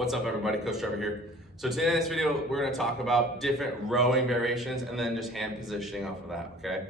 What's up everybody, Coach Trevor here. So today in this video, we're gonna talk about different rowing variations and then just hand positioning off of that, okay?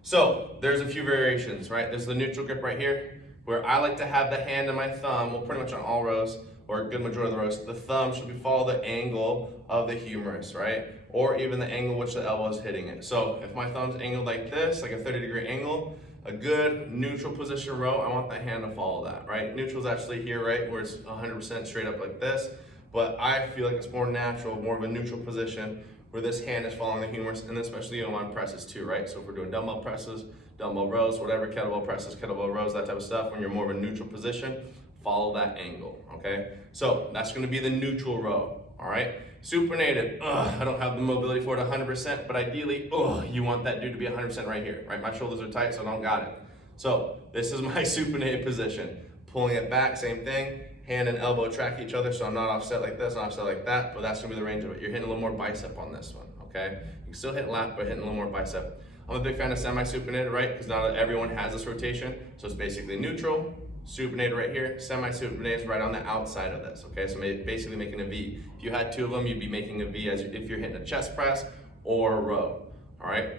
So there's a few variations, right? There's the neutral grip right here, where I like to have the hand and my thumb, well pretty much on all rows, or a good majority of the rows, the thumb should follow the angle of the humerus, right? Or even the angle which the elbow is hitting it. So if my thumb's angled like this, like a 30-degree angle, a good neutral position row, I want that hand to follow that, right? Neutral's actually here, right, where it's 100% straight up like this, but I feel like it's more natural, more of a neutral position where this hand is following the humerus, and especially on presses too, right? So if we're doing dumbbell presses, dumbbell rows, whatever, kettlebell presses, kettlebell rows, that type of stuff, when you're more of a neutral position, follow that angle, okay? So that's gonna be the neutral row, all right? Supinated, I don't have the mobility for it 100%, but ideally, you want that dude to be 100% right here, right? My shoulders are tight, so I don't got it. So this is my supinated position. Pulling it back, same thing. Hand and elbow track each other, so I'm not offset like this, not offset like that, but that's gonna be the range of it. You're hitting a little more bicep on this one, okay? You can still hit lat, but hitting a little more bicep. I'm a big fan of semi-supinated, right? Because not everyone has this rotation, so it's basically neutral, supinated right here, semi-supinated is right on the outside of this, okay? So basically making a V. If you had two of them, you'd be making a V as if you're hitting a chest press or a row, all right?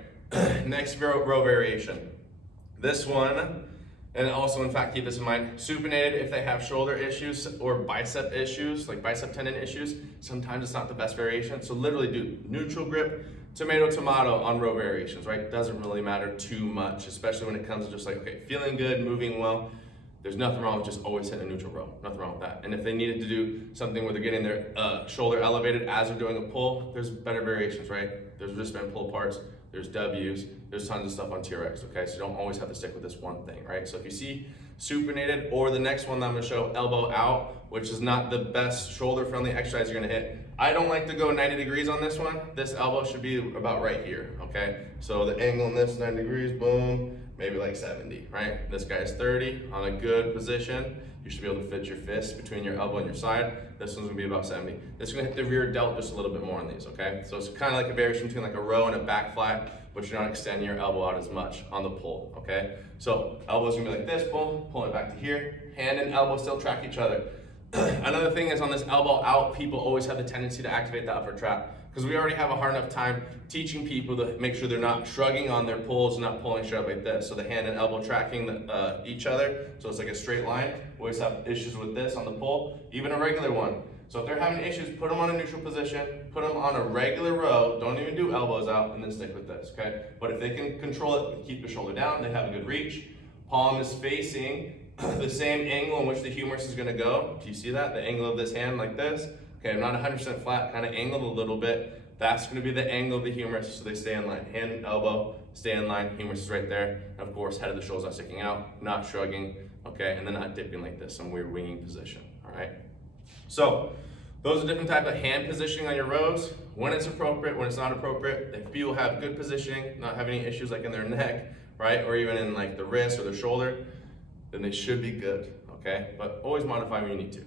Next row variation. This one, and also in fact, keep this in mind, supinated if they have shoulder issues or bicep issues, like bicep tendon issues, sometimes it's not the best variation. So literally do neutral grip, tomato on row variations, right? Doesn't really matter too much, especially when it comes to just like, okay, feeling good, moving well. There's nothing wrong with just always hitting a neutral row, nothing wrong with that. And if they needed to do something where they're getting their shoulder elevated as they're doing a pull, there's better variations, right? There's wristband pull parts, there's W's, there's tons of stuff on TRX, okay? So you don't always have to stick with this one thing, right? So if you see supinated, or the next one that I'm gonna show, elbow out, which is not the best shoulder friendly exercise you're gonna hit. I don't like to go 90 degrees on this one. This elbow should be about right here, okay? So the angle on this, 90 degrees, boom, maybe like 70, right? This guy's 30, on a good position. You should be able to fit your fist between your elbow and your side. This one's gonna be about 70. This is gonna hit the rear delt just a little bit more on these, okay? So it's kind of like a variation between like a row and a back flat, but you're not extending your elbow out as much on the pull, okay? So elbow's gonna be like this, boom, pulling it back to here. Hand and elbow still track each other. Another thing is on this elbow out, people always have the tendency to activate the upper trap, because we already have a hard enough time teaching people to make sure they're not shrugging on their pulls, not pulling straight up like this. So the hand and elbow tracking each other, so it's like a straight line. We always have issues with this on the pull, even a regular one. So if they're having issues, put them on a neutral position, put them on a regular row, don't even do elbows out, and then stick with this, okay? But if they can control it, keep the shoulder down, they have a good reach. Palm is facing the same angle in which the humerus is gonna go. Do you see that? The angle of this hand like this. Okay, I'm not 100% flat, kind of angled a little bit. That's gonna be the angle of the humerus, so they stay in line. Hand and elbow, stay in line, humerus is right there. And of course, head of the shoulders not sticking out, not shrugging, okay, and then not dipping like this, some weird winging position, all right? So, those are different types of hand positioning on your rows, when it's appropriate, when it's not appropriate. If people have good positioning, not have any issues like in their neck, right, or even in like the wrist or the shoulder, then they should be good, okay? But always modify when you need to.